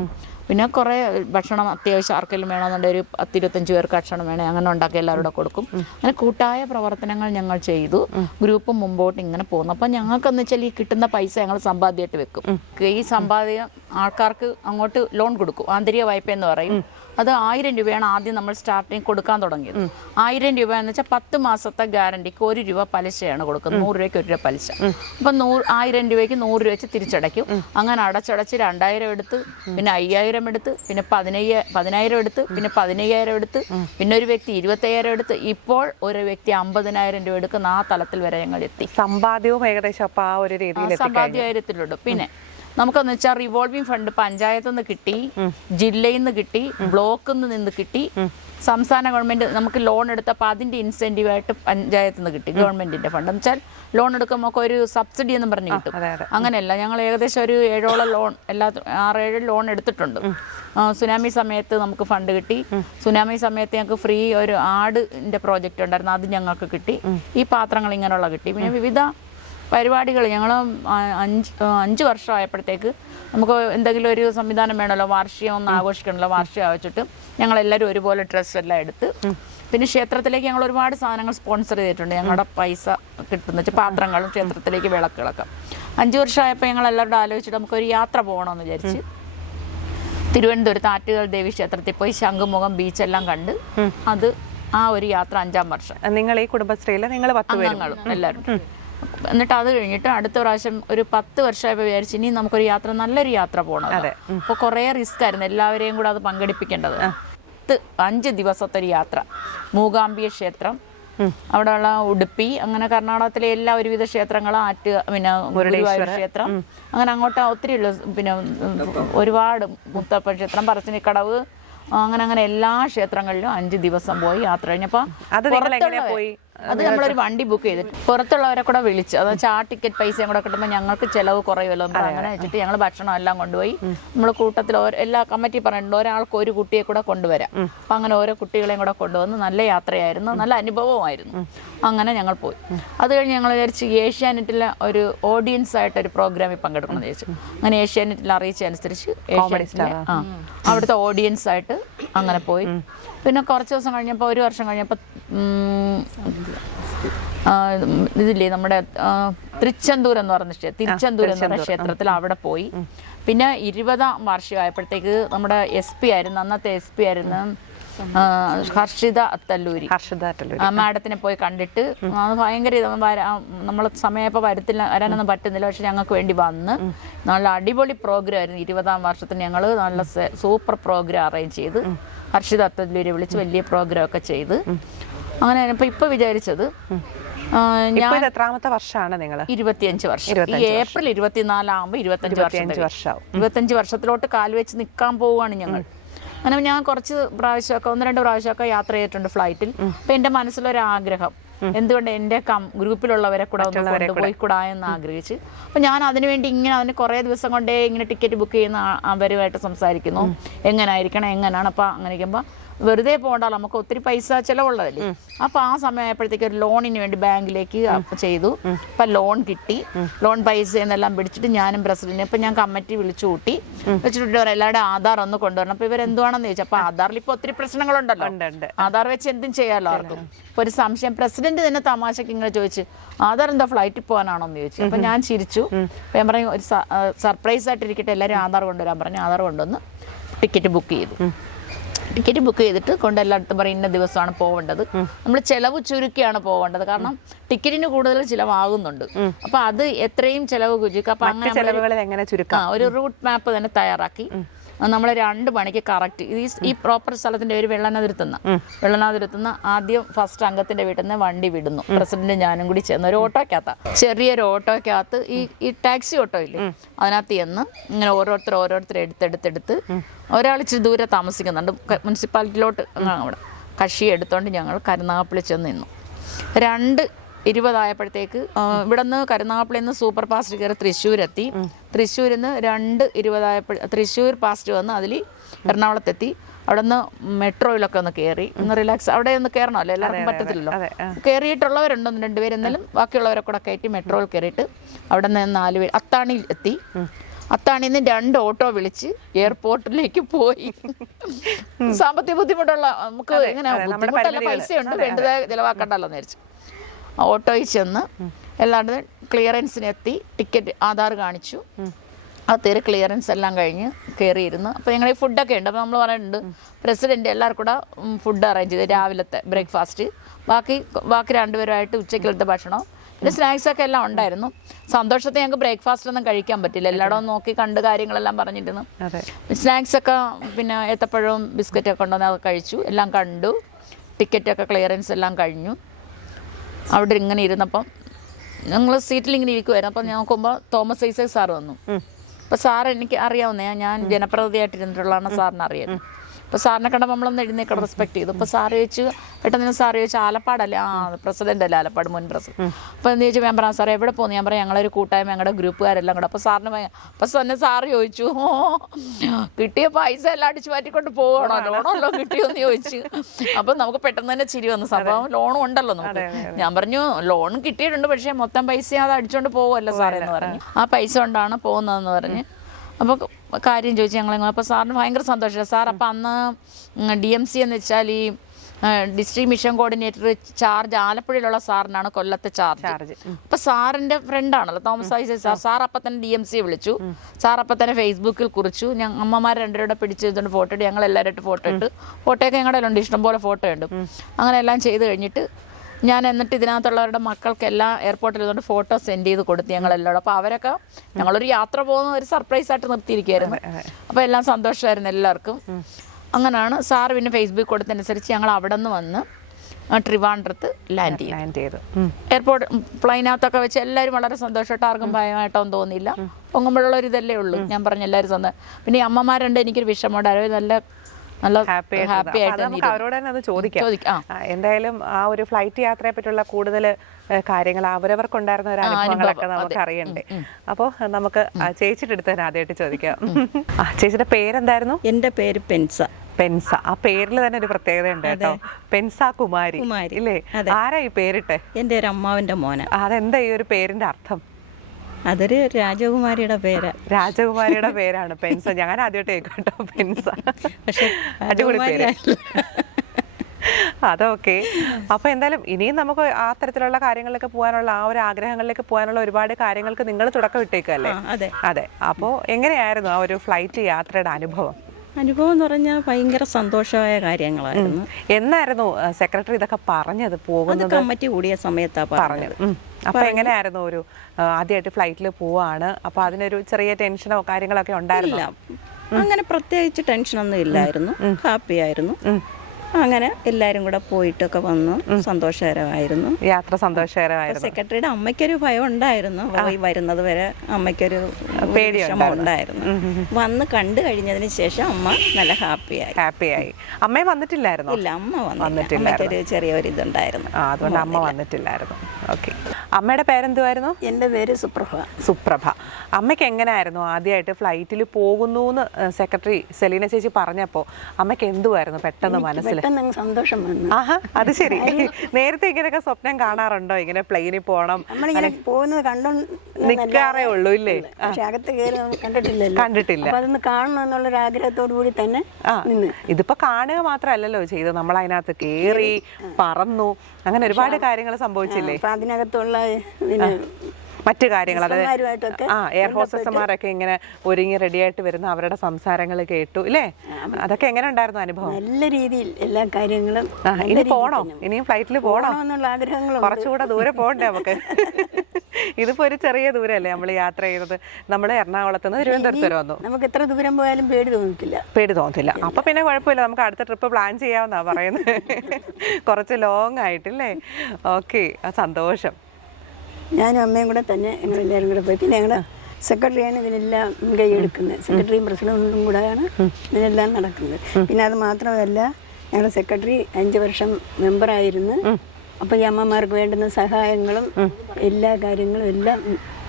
പിന്നെ കുറേ ഭക്ഷണം അത്യാവശ്യം ആർക്കെങ്കിലും വേണമെന്നുണ്ടെങ്കിൽ ഒരു 10-25 പേർക്ക് ഭക്ഷണം വേണേ അങ്ങനെ ഉണ്ടാക്കി എല്ലാവരുടെ കൊടുക്കും. അങ്ങനെ കൂട്ടായ പ്രവർത്തനങ്ങൾ ഞങ്ങൾ ചെയ്തു. ഗ്രൂപ്പ് മുമ്പോട്ട് ഇങ്ങനെ പോകുന്നു. അപ്പം ഞങ്ങൾക്കെന്ന് വെച്ചാൽ ഈ കിട്ടുന്ന പൈസ ഞങ്ങൾ സമ്പാദ്യമായിട്ട് വെക്കും. ഈ സമ്പാദ്യം ആൾക്കാർക്ക് അങ്ങോട്ട് ലോൺ കൊടുക്കും. ആന്തരിക വായ്പ എന്ന് പറയും. അത് 1000 രൂപയാണ് ആദ്യം നമ്മൾ സ്റ്റാർട്ടിങ് കൊടുക്കാൻ തുടങ്ങിയത്. 1000 രൂപ എന്ന് വെച്ചാൽ 10 മാസത്തെ ഗ്യാരണ്ടിക്ക് 1 രൂപ പലിശയാണ് കൊടുക്കുന്നത്. 100 രൂപയ്ക്ക് 1 രൂപ പലിശ. അപ്പം 1000 രൂപയ്ക്ക് 100 രൂപ വെച്ച് തിരിച്ചടയ്ക്കും. അങ്ങനെ അടച്ചടച്ച് 2000 എടുത്ത്, പിന്നെ 5000 എടുത്ത്, പിന്നെ 10,000 എടുത്ത്, പിന്നെ 15,000 എടുത്ത്, പിന്നെ ഒരു വ്യക്തി 25,000 എടുത്ത്, ഇപ്പോൾ ഒരു വ്യക്തി 50,000 രൂപ എടുക്കുന്ന ആ തലത്തിൽ വരെ ഞങ്ങൾ എത്തി. സമ്പാദ്യവും ഏകദേശം അപ്പോൾ ആ ഒരു രീതിയിൽ സമ്പാദ്യത്തിലുണ്ട്. പിന്നെ നമുക്കെന്ന് വെച്ചാൽ റിവോൾവിംഗ് ഫണ്ട് പഞ്ചായത്തിൽ നിന്ന് കിട്ടി, ജില്ലയിൽ നിന്ന് കിട്ടി, ബ്ലോക്കിൽ നിന്ന് കിട്ടി, സംസ്ഥാന ഗവൺമെൻറ് നമുക്ക് ലോൺ എടുത്തപ്പോൾ അതിൻ്റെ ഇൻസെൻറ്റീവായിട്ട് പഞ്ചായത്തിൽ നിന്ന് കിട്ടി. ഗവൺമെൻറ്റിൻ്റെ ഫണ്ട് എന്ന് വെച്ചാൽ ലോൺ എടുക്കുമ്പോൾ നമുക്ക് ഒരു സബ്സിഡി എന്നും പറഞ്ഞ് കിട്ടും. അങ്ങനെയല്ല, ഞങ്ങൾ ഏകദേശം ഒരു 7ഓളം ലോൺ 6-7 ലോൺ എടുത്തിട്ടുണ്ട്. സുനാമി സമയത്ത് നമുക്ക് ഫണ്ട് കിട്ടി. സുനാമി സമയത്ത് ഞങ്ങൾക്ക് ഫ്രീ ഒരു ആടിൻ്റെ പ്രോജക്റ്റ് ഉണ്ടായിരുന്നു, അത് ഞങ്ങൾക്ക് കിട്ടി. ഈ പാത്രങ്ങൾ ഇങ്ങനെയുള്ള കിട്ടി. പിന്നെ വിവിധ പരിപാടികൾ ഞങ്ങൾ 5 വർഷമായപ്പോഴത്തേക്ക് നമുക്ക് എന്തെങ്കിലും ഒരു സംവിധാനം വേണമല്ലോ, വാർഷികം ഒന്ന് ആഘോഷിക്കണമല്ലോ. വാർഷികം ആവശ്യമായിട്ട് ഞങ്ങളെല്ലാവരും ഒരുപോലെ ഡ്രസ്സ് എല്ലാം എടുത്ത്, പിന്നെ ക്ഷേത്രത്തിലേക്ക് ഞങ്ങൾ ഒരുപാട് സാധനങ്ങൾ സ്പോൺസർ ചെയ്തിട്ടുണ്ട്. ഞങ്ങളുടെ പൈസ കിട്ടുന്ന വെച്ചാൽ പാത്രങ്ങളും ക്ഷേത്രത്തിലേക്ക് വിളക്കിളക്കാം. 5 വർഷമായപ്പോൾ ഞങ്ങൾ എല്ലാവരോടും ആലോചിച്ചിട്ട് നമുക്കൊരു യാത്ര പോകണമെന്ന് വിചാരിച്ച് തിരുവനന്തപുരത്ത് ആറ്റുകാൽ ദേവി ക്ഷേത്രത്തിൽ പോയി ശംഖുമുഖം ബീച്ചെല്ലാം കണ്ട്, അത് ആ ഒരു യാത്ര 5-ാം വർഷം. നിങ്ങൾ ഈ കുടുംബശ്രീയിൽ നിങ്ങൾ 10 അംഗങ്ങളും എല്ലാവരും. എന്നിട്ട് അത് കഴിഞ്ഞിട്ട് അടുത്ത പ്രാവശ്യം ഒരു 10 വർഷമായപ്പോൾ വിചാരിച്ചു ഇനി നമുക്കൊരു യാത്ര, നല്ലൊരു യാത്ര പോകണം. അപ്പോൾ കുറേ റിസ്ക് ആയിരുന്നു, എല്ലാവരെയും കൂടെ അത് പങ്കെടുപ്പിക്കേണ്ടത്. 5 ദിവസത്തെ ഒരു യാത്ര. മൂകാംബിക ക്ഷേത്രം, അവിടെയുള്ള ഉടുപ്പി, അങ്ങനെ കർണാടകത്തിലെ എല്ലാ ഒരുവിധ ക്ഷേത്രങ്ങളും, പിന്നെ ഗുരുവായൂർ ക്ഷേത്രം, അങ്ങനെ അങ്ങോട്ട് ഒത്തിരി ഉള്ള, പിന്നെ ഒരുപാട് മുത്തപ്പൻ ക്ഷേത്രം, പറശ്ശിനിക്കടവ്, അങ്ങനെ എല്ലാ ക്ഷേത്രങ്ങളിലും 5 ദിവസം പോയി യാത്ര കഴിഞ്ഞപ്പോൾ അത് നമ്മളൊരു വണ്ടി ബുക്ക് ചെയ്തിട്ട് പുറത്തുള്ളവരെ കൂടെ വിളിച്ച്, അത് വെച്ചാൽ ആ ടിക്കറ്റ് പൈസയും കൂടെ കിട്ടുമ്പോൾ ഞങ്ങൾക്ക് ചിലവ് കുറയുമല്ലോ. അങ്ങനെ വെച്ചിട്ട് ഞങ്ങൾ ഭക്ഷണം എല്ലാം കൊണ്ടുപോയി. നമ്മൾ കൂട്ടത്തിൽ എല്ലാ കമ്മിറ്റി പറഞ്ഞിട്ടുണ്ട് ഒരാൾക്ക് ഒരു കുട്ടിയെ കൂടെ കൊണ്ടുവരാം. അപ്പം അങ്ങനെ ഓരോ കുട്ടികളെയും കൂടെ കൊണ്ടുവന്ന് നല്ല യാത്രയായിരുന്നു, നല്ല അനുഭവമായിരുന്നു. അങ്ങനെ ഞങ്ങൾ പോയി. അത് കഴിഞ്ഞ് ഞങ്ങൾ വിചാരിച്ച് ഏഷ്യാനെറ്റിലെ ഒരു ഓഡിയൻസ് ആയിട്ടൊരു പ്രോഗ്രാമിൽ പങ്കെടുക്കണമെന്ന് വിചാരിച്ചു. അങ്ങനെ ഏഷ്യാനെറ്റിൽ അറിയിച്ചനുസരിച്ച് അവിടുത്തെ ഓഡിയൻസ് ആയിട്ട് അങ്ങനെ പോയി. പിന്നെ കുറച്ച് ദിവസം കഴിഞ്ഞപ്പോൾ, 1 വർഷം കഴിഞ്ഞപ്പോൾ ഇതില്ലേ നമ്മുടെ തിരുച്ചെന്തൂർ എന്ന് പറഞ്ഞ തിരുച്ചെന്തൂർ എന്ന് പറഞ്ഞ ക്ഷേത്രത്തിൽ അവിടെ പോയി. പിന്നെ 20-ാം വാർഷികമായപ്പോഴത്തേക്ക് നമ്മുടെ SP ആയിരുന്നു, അന്നത്തെ SP ആയിരുന്നു ഹർഷിത അത്തല്ലൂരി. മാഡത്തിനെ പോയി കണ്ടിട്ട് അത് ഭയങ്കര നമ്മൾ സമയപ്പോൾ വരാനൊന്നും പറ്റുന്നില്ല, പക്ഷെ ഞങ്ങൾക്ക് വേണ്ടി വന്ന് നല്ല അടിപൊളി പ്രോഗ്രാം ആയിരുന്നു. 20-ാം വർഷത്തിന് ഞങ്ങൾ നല്ല സൂപ്പർ പ്രോഗ്രാം അറേഞ്ച് ചെയ്ത് ഹർഷിത അത്തല്ലൂരി വിളിച്ച് വലിയ പ്രോഗ്രാം ഒക്കെ ചെയ്ത് അങ്ങനെ. ഇപ്പൊ വിചാരിച്ചത് ഞാൻ എത്രാമത്തെ വർഷമാണ് നിങ്ങൾ? 25 വർഷം. ഈ ഏപ്രിൽ 24 ആകുമ്പോൾ 25 വർഷം. 25 വർഷത്തിലോട്ട് കാൽവെച്ച് നിൽക്കാൻ പോവുകയാണ് ഞങ്ങൾ. അങ്ങനെ ഞാൻ കുറച്ച് പ്രാവശ്യമൊക്കെ 1-2 പ്രാവശ്യമൊക്കെ യാത്ര ചെയ്തിട്ടുണ്ട് ഫ്ലൈറ്റിൽ. അപ്പം എൻ്റെ മനസ്സിലൊരാഗ്രഹം, എന്തുകൊണ്ട് എൻ്റെ ഗ്രൂപ്പിലുള്ളവരെ കൂടെ ഒന്ന് കൊണ്ടുപോയിക്കൂടാ എന്ന് ആഗ്രഹിച്ച്. അപ്പം ഞാൻ അതിനുവേണ്ടി അതിന് കുറേ ദിവസം കൊണ്ടേ ഇങ്ങനെ ടിക്കറ്റ് ബുക്ക് ചെയ്യുന്ന അവരുമായിട്ട് സംസാരിക്കുന്നു, എങ്ങനെയായിരിക്കണം, എങ്ങനെയാണ്. അപ്പം അങ്ങനെ ഇരിക്കുമ്പോൾ വെറുതെ പോകണ്ടല്ലോ, നമുക്ക് ഒത്തിരി പൈസ ചിലവുള്ളതല്ലേ. അപ്പോൾ ആ സമയമായപ്പോഴത്തേക്ക് ഒരു ലോണിന് വേണ്ടി ബാങ്കിലേക്ക് ചെയ്തു. അപ്പം ലോൺ കിട്ടി. ലോൺ പൈസ എന്നെല്ലാം പിടിച്ചിട്ട് ഞാനും പ്രസിഡന്റും ഇപ്പം ഞാൻ കമ്മിറ്റി വിളിച്ചു കൂട്ടി വെച്ചിട്ട് എല്ലാവരുടെ ആധാർ ഒന്ന് കൊണ്ടുവരണം. അപ്പോൾ ഇവരെന്തുവാണെന്ന് ചോദിച്ചു. അപ്പോൾ ആധാറിൽ ഇപ്പോൾ ഒത്തിരി പ്രശ്നങ്ങളുണ്ടല്ലോ, ആധാർ വെച്ച് എന്തും ചെയ്യാമല്ലോ ആർക്കും. ഇപ്പോൾ ഒരു സംശയം പ്രസിഡന്റ് തന്നെ തമാശക്ക് ഇങ്ങനെ ചോദിച്ചു, ആധാർ എന്താ ഫ്ലൈറ്റിൽ പോകാനാണോ എന്ന് ചോദിച്ചു. അപ്പം ഞാൻ ചിരിച്ചു. അപ്പം ഞാൻ പറഞ്ഞു ഒരു സർപ്രൈസ് ആയിട്ടിരിക്കട്ടെ, എല്ലാവരും ആധാർ കൊണ്ടുവരാൻ പറഞ്ഞു. ആധാർ കൊണ്ടുവന്ന് ടിക്കറ്റ് ബുക്ക് ചെയ്തു. ടിക്കറ്റ് ബുക്ക് ചെയ്തിട്ട് കൊണ്ട് എല്ലായിടത്തും പറയും ഇന്ന ദിവസമാണ് പോകേണ്ടത്. നമ്മൾ ചിലവ് ചുരുക്കിയാണ് പോകേണ്ടത്, കാരണം ടിക്കറ്റിന് കൂടുതൽ ചിലവാകുന്നുണ്ട്. അപ്പൊ അത് എത്രയും ചിലവ് ചുരുക്കുക. അപ്പൊ അങ്ങനെ ഒരു റൂട്ട് മാപ്പ് തന്നെ തയ്യാറാക്കി നമ്മൾ 2 മണിക്ക് കറക്റ്റ് ഈ പ്രോപ്പർ സ്ഥലത്തിന്റെ പേര് വെള്ളനാതുരത്തുനിന്ന് ആദ്യം ഫസ്റ്റ് അംഗത്തിന്റെ വീട്ടിൽ നിന്ന് വണ്ടി വിടുന്നു. പ്രസിഡന്റ് ഞാനും കൂടി ചെന്ന് ഒരു ഓട്ടോക്കകത്ത്, ചെറിയൊരു ഓട്ടോക്കകത്ത് ഈ ടാക്സി ഓട്ടോ ഇല്ലേ, അതിനകത്ത് ചെന്ന് ഇങ്ങനെ ഓരോരുത്തർ എടുത്തെടുത്ത് ഒരാൾ ഇച്ചിരി ദൂരെ താമസിക്കുന്നുണ്ട്, മുനിസിപ്പാലിറ്റിയിലോട്ട് അവിടെ കക്ഷി എടുത്തോണ്ട് ഞങ്ങൾ കരുനാഗപ്പള്ളി ചെന്ന് നിന്നു. 2:20 ഇവിടെ നിന്ന് കരുനാഗപ്പള്ളിയിൽ നിന്ന് സൂപ്പർ ഫാസ്റ്റ് കയറി തൃശ്ശൂരെത്തി. തൃശ്ശൂരിൽ നിന്ന് 2:20 തൃശ്ശൂർ ഫാസ്റ്റ് വന്ന് അതിൽ എറണാകുളത്തെത്തി. അവിടെ നിന്ന് മെട്രോയിലൊക്കെ ഒന്ന് കയറി ഒന്ന് റിലാക്സ്. അവിടെ ഒന്ന് കയറണമല്ലോ, എല്ലാവർക്കും പറ്റത്തില്ലല്ലോ. കയറിയിട്ടുള്ളവരുണ്ടോ 2 പേര്, എന്നാലും ബാക്കിയുള്ളവരൊക്കെ കൂടെ കയറ്റി മെട്രോയിൽ കയറിയിട്ട് അവിടെ നിന്ന് 4 പേര് അത്താണിയിൽ എത്തി. അത്താണിയിൽ നിന്ന് 2 ഓട്ടോ വിളിച്ച് എയർപോർട്ടിലേക്ക് പോയി. സാമ്പത്തിക ബുദ്ധിമുട്ടുള്ള നമുക്ക് എങ്ങനെ ബുദ്ധിമുട്ടല്ല, പൈസയുണ്ട്, വേണ്ടത് ചിലവാക്കണ്ടല്ലോ എന്ന് വിചാരിച്ചു. ഓട്ടോയിൽ ചെന്ന് എല്ലായിടത്തും ക്ലിയറൻസിനെത്തി. ടിക്കറ്റ് ആധാർ കാണിച്ചു. അത്തേര് ക്ലിയറൻസ് എല്ലാം കഴിഞ്ഞ് കയറിയിരുന്നു. അപ്പോൾ ഞങ്ങൾ ഈ ഫുഡൊക്കെ ഉണ്ട്. അപ്പോൾ നമ്മൾ പറയുന്നുണ്ട് പ്രസിഡന്റ് എല്ലാവർക്കും കൂടെ ഫുഡ് അറേഞ്ച് ചെയ്ത് രാവിലത്തെ ബ്രേക്ക്ഫാസ്റ്റ്, ബാക്കി 2 പേരുമായിട്ട് ഉച്ചക്കലത്തെ ഭക്ഷണം, പിന്നെ സ്നാക്സൊക്കെ എല്ലാം ഉണ്ടായിരുന്നു. സന്തോഷത്തെ ഞങ്ങൾക്ക് ബ്രേക്ക്ഫാസ്റ്റ് ഒന്നും കഴിക്കാൻ പറ്റില്ല, എല്ലായിടവും നോക്കി കണ്ട് കാര്യങ്ങളെല്ലാം പറഞ്ഞിരുന്നു. സ്നാക്സൊക്കെ പിന്നെ ഏത്തപ്പഴവും ബിസ്ക്കറ്റൊക്കെ ഉണ്ടെന്ന് അത് കഴിച്ചു, എല്ലാം കണ്ടു. ടിക്കറ്റൊക്കെ ക്ലിയറൻസ് എല്ലാം കഴിഞ്ഞു. അവിടെ ഇങ്ങനെ ഇരുന്നപ്പം ഞങ്ങൾ സീറ്റിൽ ഇങ്ങനെ ഇരിക്കുമായിരുന്നു. അപ്പം ഞാൻ നോക്കുമ്പോൾ തോമസ് ഐസക് സാറ് വന്നു. അപ്പോൾ സാർ എനിക്ക് അറിയാവുന്ന, ഞാൻ ജനപ്രതിനിധിയായിട്ടിരുന്നിട്ടുള്ളതാണ്, സാറിന് അറിയാം. അപ്പോൾ സാറിനെ കണ്ടപ്പോൾ നമ്മളൊന്ന് എഴുന്നേക്കടെ റെസ്പെക്ട് ചെയ്തു. അപ്പോൾ സാറ് ചോദിച്ചു, പെട്ടെന്ന് സാറ് ചോദിച്ചു ആലപ്പാടല്ലേ, പ്രസിഡന്റ് അല്ലേ ആലപ്പാട്, മുൻ പ്രസിഡന്റ്. അപ്പോൾ എന്ന് ചോദിച്ചു ഞാൻ പറയാം സാറേ എവിടെ പോകുന്നു, ഞാൻ പറയാം ഞങ്ങളൊരു കൂട്ടായ്മ, ഞങ്ങളുടെ ഗ്രൂപ്പുകാരെല്ലാം കൂടെ. അപ്പോൾ സാറിന് അപ്പോൾ തന്നെ സാറ് ചോദിച്ചു, കിട്ടിയ പൈസ എല്ലാം അടിച്ചു മാറ്റിക്കൊണ്ട് പോകണോ, ലോണല്ലോ കിട്ടിയോന്ന് ചോദിച്ചു. അപ്പം നമുക്ക് പെട്ടെന്ന് തന്നെ ചിരി വന്നു. സംഭവം ലോണും ഉണ്ടല്ലോ നമുക്ക്. ഞാൻ പറഞ്ഞു ലോൺ കിട്ടിയിട്ടുണ്ട്, പക്ഷേ മൊത്തം പൈസ അത് അടിച്ചുകൊണ്ട് പോകുമല്ലോ സാറേ എന്ന് പറഞ്ഞു. ആ പൈസ കൊണ്ടാണ് പോകുന്നതെന്ന് പറഞ്ഞ്. അപ്പോൾ കാര്യം ചോദിച്ചു ഞങ്ങൾ. അപ്പോൾ സാറിന് ഭയങ്കര സന്തോഷം. സാർ അപ്പോൾ അന്ന് DMC എന്ന് വെച്ചാൽ ഈ ഡിസ്ട്രിക്ട് മിഷൻ കോർഡിനേറ്റർ ചാർജ് ആലപ്പുഴയിലുള്ള സാറിനാണ് കൊല്ലത്തെ ചാർജ്. അപ്പോൾ സാറിൻ്റെ ഫ്രണ്ടാണല്ലോ തോമസ് ഐസക് സാർ. സാർ അപ്പം തന്നെ DMC വിളിച്ചു. സാർ അപ്പം തന്നെ ഫേസ്ബുക്കിൽ കുറിച്ചു. അമ്മമാർ 2 പേരുടെ പിടിച്ചെടുത്തുകൊണ്ട് ഫോട്ടോ ഇട്ട്, ഞങ്ങൾ എല്ലാവരും ഫോട്ടോ ഇട്ട്, ഫോട്ടോയൊക്കെ ഞങ്ങളുടെ ഉണ്ട്, ഇഷ്ടംപോലെ ഫോട്ടോ ഉണ്ട്. അങ്ങനെ എല്ലാം ചെയ്ത് കഴിഞ്ഞിട്ട് ഞാൻ എന്നിട്ട് ഇതിനകത്തുള്ളവരുടെ മക്കൾക്കെല്ലാം എയർപോർട്ടിൽ ഇരുന്നുകൊണ്ട് ഫോട്ടോ സെൻഡ് ചെയ്ത് കൊടുത്തു ഞങ്ങളെല്ലാം. അപ്പോൾ അവരൊക്കെ ഞങ്ങളൊരു യാത്ര പോകുന്ന ഒരു സർപ്രൈസ് ആയിട്ട് നിർത്തിയിരിക്കുകയായിരുന്നു. അപ്പോൾ എല്ലാം സന്തോഷമായിരുന്നു എല്ലാവർക്കും. അങ്ങനെയാണ് സാർ പിന്നെ ഫേസ്ബുക്ക് കൊടുത്തനുസരിച്ച് ഞങ്ങൾ അവിടെ നിന്ന് വന്ന് ട്രിവാൻഡ്രത്ത് ലാൻഡ് ചെയ്തു. എയർപോർട്ട് പ്ലെയിനകത്തൊക്കെ വെച്ച് എല്ലാവരും വളരെ സന്തോഷമായിട്ട്, ആർക്കും ഭയമായിട്ടൊന്നും തോന്നിയില്ല. പൊങ്ങുമ്പോഴുള്ള ഒരു ഇതല്ലേ ഉള്ളൂ. ഞാൻ പറഞ്ഞ എല്ലാവരും സന്തോഷം. പിന്നെ ഈ അമ്മമാരുണ്ട്, എനിക്കൊരു വിഷമമുണ്ട്, അവർ നല്ല ഹാപ്പി ആയിട്ട് നമുക്ക് അവരോട് തന്നെ അത് ചോദിക്കാം. എന്തായാലും ആ ഒരു ഫ്ലൈറ്റ് യാത്രയെ പറ്റിയുള്ള കൂടുതൽ കാര്യങ്ങൾ അവരവർക്കുണ്ടായിരുന്ന ഒരു അനുഭവങ്ങളൊക്കെ നമുക്ക് അറിയണ്ടേ. അപ്പോൾ നമുക്ക് ചേച്ചിയുടെ അടുത്ത് തന്നെ ആദ്യമായിട്ട് ചോദിക്കാം. ചേച്ചിയുടെ പേരെന്തായിരുന്നു? എൻ്റെ പേര് പെൻസ. ആ പേരിൽ തന്നെ ഒരു പ്രത്യേകത ഉണ്ട് കേട്ടോ, പെൻസ കുമാരി ഇല്ലേ? ആരാ ഈ പേരിട്ടെ? എൻ്റെ ഒരു അമ്മാവൻ്റെ മോന. അതെന്താ ഈ ഒരു പേരിന്റെ അർത്ഥം? അതൊരു രാജകുമാരിയുടെ പേരാ. രാജകുമാരിയുടെ പേരാണ് പെൻസ. ഞാൻ ആദ്യമായിട്ട് കേട്ടോ പെൻസ. പക്ഷെ അടിപൊളി പേര്. അതൊക്കെ. അപ്പൊ എന്തായാലും ഇനിയും നമുക്ക് ആ തരത്തിലുള്ള കാര്യങ്ങളിലേക്ക് പോകാനുള്ള, ആ ഒരു ആഗ്രഹങ്ങളിലേക്ക് പോകാനുള്ള ഒരുപാട് കാര്യങ്ങൾക്ക് നിങ്ങൾ തുടക്കം ഇട്ടേക്കല്ലേ? അതെ. അപ്പോ എങ്ങനെയായിരുന്നു ആ ഒരു ഫ്ലൈറ്റ് യാത്രയുടെ അനുഭവം? എന്ന് പറഞ്ഞാൽ ഭയങ്കര സന്തോഷമായ കാര്യങ്ങളായിരുന്നു. എന്നായിരുന്നു സെക്രട്ടറി ഇതൊക്കെ പറഞ്ഞത്? പോകുന്നത് കമ്മിറ്റി കൂടിയ സമയത്താ പറഞ്ഞത്. അപ്പൊ എങ്ങനെയായിരുന്നു ഒരു ആദ്യമായിട്ട് ഫ്ലൈറ്റിൽ പോവാണ്, അപ്പൊ അതിനൊരു ചെറിയ ടെൻഷനോ കാര്യങ്ങളൊക്കെ ഉണ്ടായിരുന്നില്ല? അങ്ങനെ പ്രത്യേകിച്ച് ടെൻഷനൊന്നും ഇല്ലായിരുന്നു, ഹാപ്പി ആയിരുന്നു. അങ്ങനെ എല്ലാവരും കൂടെ പോയിട്ടൊക്കെ വന്നു. സന്തോഷകരമായിരുന്നു യാത്ര, സന്തോഷകരമായിരുന്നു. സെക്രട്ടറിയുടെ അമ്മയ്ക്കൊരു ഭയം ഉണ്ടായിരുന്നു, വരുന്നത് വരെ അമ്മയ്ക്കൊരു വിഷമം ഉണ്ടായിരുന്നു. വന്ന് കണ്ടു കഴിഞ്ഞതിന് ശേഷം അമ്മ നല്ല ഹാപ്പിയായി. അമ്മ വന്നിട്ടില്ലായിരുന്നു? ഇല്ല, അമ്മ വന്നിട്ടില്ല. അമ്മയ്ക്കൊരു ചെറിയൊരു ഇതുണ്ടായിരുന്നു, അതുകൊണ്ട് അമ്മ വന്നിട്ടില്ലായിരുന്നു. ഓക്കെ. അമ്മയുടെ പേരെന്തുവായിരുന്നു? എൻ്റെ പേര് സുപ്രഭ. സുപ്രഭ. അമ്മയ്ക്ക് എങ്ങനെയായിരുന്നു ആദ്യമായിട്ട് ഫ്ലൈറ്റിൽ പോകുന്നു എന്ന് സെക്രട്ടറി സെലീന ചേച്ചി പറഞ്ഞപ്പോൾ അമ്മയ്ക്ക് എന്തുവായിരുന്നു പെട്ടെന്ന് മനസ്സിൽ? പെട്ടെന്ന് സന്തോഷം വന്നു. ആഹാ, അത് ശരി. നേരത്തെ ഇങ്ങനെയൊക്കെ സ്വപ്നം കാണാറുണ്ടോ, ഇങ്ങനെ പ്ലെയിനിൽ പോകണം? നമ്മളിങ്ങനെ പോകുന്നത് കണ്ടോ നിൽക്കാറേ ഉള്ളൂ ഇല്ലേ? പക്ഷെ അകത്ത് കയറി കണ്ടിട്ടില്ലല്ലോ. കണ്ടിട്ടില്ല. അപ്പൊ അതൊന്ന് കാണണം എന്നുള്ളൊരു ആഗ്രഹത്തോടു കൂടി തന്നെ നിന്ന്. ഇതിപ്പോ കാണുക മാത്രല്ലല്ലോ ചെയ്തത്, നമ്മൾ അതിനകത്ത് കേറി പറന്നു, അങ്ങനെ ഒരുപാട് കാര്യങ്ങൾ സംഭവിച്ചില്ലേ? അപ്പൊ അതിനകത്തുള്ള പിന്നെ മറ്റു കാര്യങ്ങൾ, അതായത് സിസ്റ്റർമാരുമായിട്ടൊക്കെ എയർ ഹോസ്റ്റർമാരൊക്കെ ഇങ്ങനെ ഒരുങ്ങി റെഡി ആയിട്ട് വരുന്ന അവരുടെ സംസാരങ്ങൾ കേട്ടു ഇല്ലേ? അതൊക്കെ എങ്ങനെ ഉണ്ടായിരുന്നു അനുഭവം? നല്ല രീതിയിൽ എല്ലാ കാര്യങ്ങളും. ഇനി പോണോ? ഇനിയും ഫ്ലൈറ്റിൽ പോണോ എന്നുള്ള ആഗ്രഹങ്ങളും കുറച്ചുകൂടെ ദൂരെ പോകണ്ടേ നമുക്ക്? ഇതിപ്പോ ഒരു ചെറിയ ദൂരല്ലേ നമ്മൾ യാത്ര ചെയ്തത്? നമ്മൾ എറണാകുളത്ത് നിന്ന് തിരുവനന്തപുരത്ത് വരെ വന്നു. നമുക്ക് എത്ര ദൂരം പോയാലും പേടി തോന്നത്തില്ല. പേടി തോന്നത്തില്ല. അപ്പൊ പിന്നെ കുഴപ്പമില്ല, നമുക്ക് അടുത്ത ട്രിപ്പ് പ്ലാൻ ചെയ്യാമെന്നാ പറയുന്നത്. കുറച്ച് ലോങ് ആയിട്ടില്ലേ? ഓക്കെ, സന്തോഷം. ഞാനും അമ്മയും കൂടെ തന്നെ ഞങ്ങളെല്ലാവരും കൂടെ പോയി. പിന്നെ ഞങ്ങളുടെ സെക്രട്ടറിയാണ് ഇതിനെല്ലാം മുൻകൈ എടുക്കുന്നത്. സെക്രട്ടറിയും പ്രസിഡന്റും കൂടെയാണ് ഇതിനെല്ലാം നടക്കുന്നത്. പിന്നെ അത് മാത്രമല്ല, ഞങ്ങളുടെ സെക്രട്ടറി 5 വർഷം മെമ്പറായിരുന്നു. അപ്പോൾ ഈ അമ്മമാർക്ക് വേണ്ടുന്ന സഹായങ്ങളും എല്ലാ കാര്യങ്ങളും എല്ലാം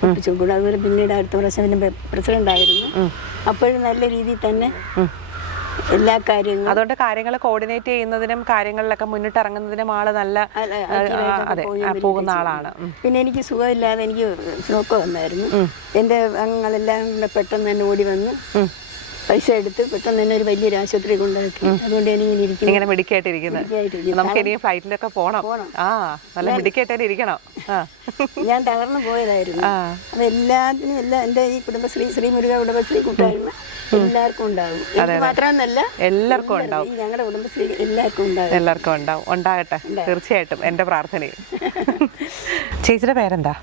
ഒപ്പിച്ചു കൊടുക്കും. അതുപോലെ പിന്നീട് അടുത്ത പ്രാവശ്യം പിന്നെ പ്രസിഡൻ്റായിരുന്നു. അപ്പോഴും നല്ല രീതിയിൽ തന്നെ എല്ലാ കാര്യങ്ങളും, അതുകൊണ്ട് കാര്യങ്ങൾ കോർഡിനേറ്റ് ചെയ്യുന്നതിനും കാര്യങ്ങളിലൊക്കെ മുന്നിട്ടിറങ്ങുന്നതിനും ആള് നല്ല പോകുന്ന ആളാണ്. പിന്നെ എനിക്ക് സുഖമില്ലാതെ എനിക്ക് സ്ട്രോക്ക് വന്നായിരുന്നു. എൻ്റെ അംഗങ്ങളെല്ലാം കൂടെ പെട്ടെന്ന് തന്നെ ഓടി വന്ന് പൈസ എടുത്ത് പെട്ടെന്ന് തന്നെ ഒരു വലിയൊരു ആശുപത്രി കൊണ്ടുപോയി. അതുകൊണ്ട് ഇങ്ങനെ മെഡിക്കായിട്ടിരിക്കുന്നത്. നമുക്ക് ഇനി ഫ്ലൈറ്റിലൊക്കെ പോണം. നല്ല മെഡിക്കായിട്ട് ഇരിക്കണം. ഞാൻ തളർന്നു പോയതായിരുന്നു. അപ്പൊ എല്ലാത്തിനും എൻ്റെ ഈ കുടുംബശ്രീ, ശ്രീമുരുക കുടുംബശ്രീ കൂട്ടായ്മ എല്ലാവർക്കും ഉണ്ടാവും. മാത്രമെന്നല്ല, എല്ലാവർക്കും ഉണ്ടാവും. ഞങ്ങളുടെ കുടുംബശ്രീ എല്ലാവർക്കും ഉണ്ടാവും. എല്ലാവർക്കും ഉണ്ടാവും. ഉണ്ടാകട്ടെ, തീർച്ചയായിട്ടും എൻ്റെ പ്രാർത്ഥനയും. ചേച്ചിയുടെ പേരെന്താ?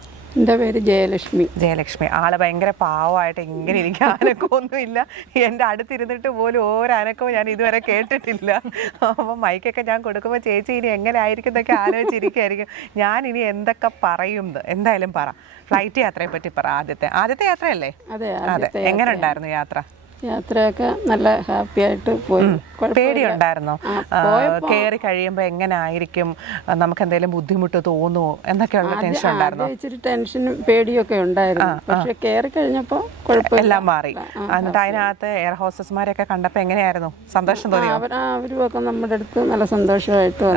എൻ്റെ പേര് ജയലക്ഷ്മി. ജയലക്ഷ്മി. ആള് ഭയങ്കര പാവമായിട്ട് ഇങ്ങനെ എനിക്ക് അനക്കമൊന്നുമില്ല. എൻ്റെ അടുത്തിരുന്നിട്ട് പോലും ഓരോ അനക്കവും ഞാൻ ഇതുവരെ കേട്ടിട്ടില്ല. അപ്പം മൈക്കൊക്കെ ഞാൻ കൊടുക്കുമ്പോൾ ചേച്ചി ഇനി എങ്ങനെ ആയിരിക്കും എന്നൊക്കെ ആലോചിച്ചിരിക്കുകയായിരിക്കും. ഞാൻ ഇനി എന്തൊക്കെ പറയും? എന്തായാലും പറ. ഫ്ലൈറ്റ് യാത്രയെ പറ്റി പറ. ആദ്യത്തെ യാത്രയല്ലേ? അതെ. എങ്ങനെ ഉണ്ടായിരുന്നു യാത്ര? യാത്രയൊക്കെ നല്ല ഹാപ്പി ആയിട്ട് പോയി. പേടിയുണ്ടായിരുന്നോ? കയറി കഴിയുമ്പോൾ എങ്ങനെ ആയിരിക്കും, നമുക്ക് എന്തെങ്കിലും ബുദ്ധിമുട്ട് തോന്നുമോ എന്നൊക്കെയുള്ള ടെൻഷൻ ഉണ്ടായിരുന്നു? ഇച്ചിരി ടെൻഷനും പേടിയൊക്കെ ഉണ്ടായിരുന്നു. പക്ഷെ കയറി കഴിഞ്ഞപ്പോൾ എല്ലാം മാറി. എന്നിട്ട് അതിനകത്ത് എയർ ഹോസ്റ്റർമാരെയൊക്കെ കണ്ടപ്പോൾ എങ്ങനെയായിരുന്നു? സന്തോഷം തോന്നിയോ? അവരുമൊക്കെ നമ്മുടെ അടുത്ത് നല്ല സന്തോഷമായിട്ട്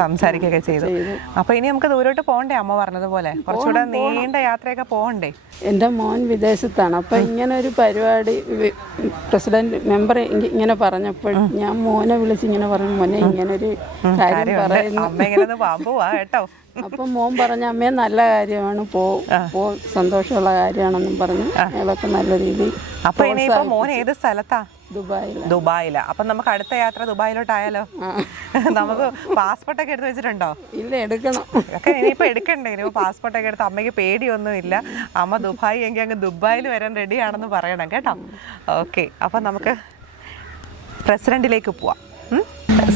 സംസാരിക്കുകയൊക്കെ ചെയ്തു. അപ്പൊ ഇനി നമുക്ക് ദൂരോട്ട് പോകണ്ടേ? അമ്മ പറഞ്ഞതുപോലെ കുറച്ചുകൂടെ നീണ്ട യാത്രയൊക്കെ പോകണ്ടേ? എൻ്റെ മോൻ വിദേശത്താണ്. അപ്പൊ ഇങ്ങനെ ഒരു പരിപാടി പ്രസിഡന്റ് മെമ്പർ ഇങ്ങനെ പറഞ്ഞപ്പോൾ ഞാൻ മോനെ വിളിച്ച് ഇങ്ങനെ പറഞ്ഞു, മോനെ ഇങ്ങനൊരു കാര്യം പറയുന്നു. അപ്പൊ മോൻ പറഞ്ഞ അമ്മയെ നല്ല കാര്യമാണ്, സന്തോഷമുള്ള കാര്യമാണെന്നും പറഞ്ഞു. അയാളൊക്കെ നല്ല രീതിയിൽ. അപ്പൊ ഇനിയിപ്പോ മോൻ ഏത് സ്ഥലത്താ? ദുബായിലാ. അപ്പൊ നമുക്ക് അടുത്ത യാത്ര ദുബായിലോട്ടായാലോ? നമുക്ക് പാസ്പോർട്ടൊക്കെ എടുത്ത് വെച്ചിട്ടുണ്ടോ? ഇല്ല, എടുക്കണം. ഒക്കെ ഇനിയിപ്പോ എടുക്കണ്ടേ? ഇനിയിപ്പോ പാസ്പോർട്ടൊക്കെ എടുത്ത് അമ്മയ്ക്ക് പേടിയൊന്നും ഇല്ല. അമ്മ ദുബായ് എങ്കിൽ അങ്ങ് ദുബായിൽ വരാൻ റെഡിയാണെന്ന് പറയണം കേട്ടോ. ഓക്കെ, അപ്പൊ നമുക്ക് പ്രസിഡന്റിലേക്ക് പോവാം.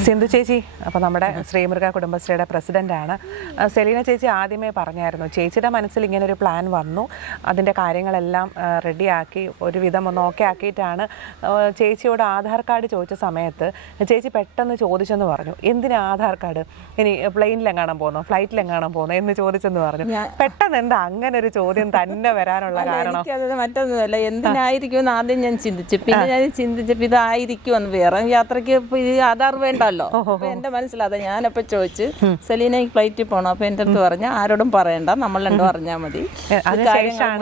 സിന്ധു ചേച്ചി അപ്പോൾ നമ്മുടെ ശ്രീമുരുക കുടുംബശ്രീയുടെ പ്രസിഡൻ്റാണ്. സെലീന ചേച്ചി ആദ്യമേ പറഞ്ഞായിരുന്നു ചേച്ചിയുടെ മനസ്സിൽ ഇങ്ങനെ ഒരു പ്ലാൻ വന്നു, അതിൻ്റെ കാര്യങ്ങളെല്ലാം റെഡിയാക്കി ഒരുവിധം ഒന്ന് ഓക്കെ ആക്കിയിട്ടാണ് ചേച്ചിയോട് ആധാർ കാർഡ് ചോദിച്ച സമയത്ത് ചേച്ചി പെട്ടെന്ന് ചോദിച്ചെന്ന് പറഞ്ഞു, എന്തിനാ ആധാർ കാർഡ്? ഇനി പ്ലെയിനിലെങ്ങാനും പോകുന്നോ ഫ്ലൈറ്റിലെങ്ങാനും പോകുന്നോ എന്ന് ചോദിച്ചെന്ന് പറഞ്ഞു. പെട്ടെന്ന് എന്താ അങ്ങനെ ഒരു ചോദ്യം തന്നെ വരാനുള്ള കാരണം? മറ്റൊന്നുമല്ല, എന്തിനായിരിക്കും എന്ന് ആദ്യം ഞാൻ ചിന്തിച്ചു. പിന്നെ ഞാൻ ചിന്തിച്ചപ്പോൾ ഇതായിരിക്കുമെന്ന്. വേറെ യാത്രയ്ക്ക് ആധാർ വേണ്ടല്ലോ. എന്റെ മനസ്സിലാതെ ഞാനപ്പോ ചോദിച്ചു, സെലീന ഫ്ലൈറ്റിൽ പോകണം. അപ്പൊ എന്റെ അടുത്ത് പറഞ്ഞ ആരോടും പറയണ്ട, നമ്മൾ രണ്ടും അറിഞ്ഞാൽ മതി,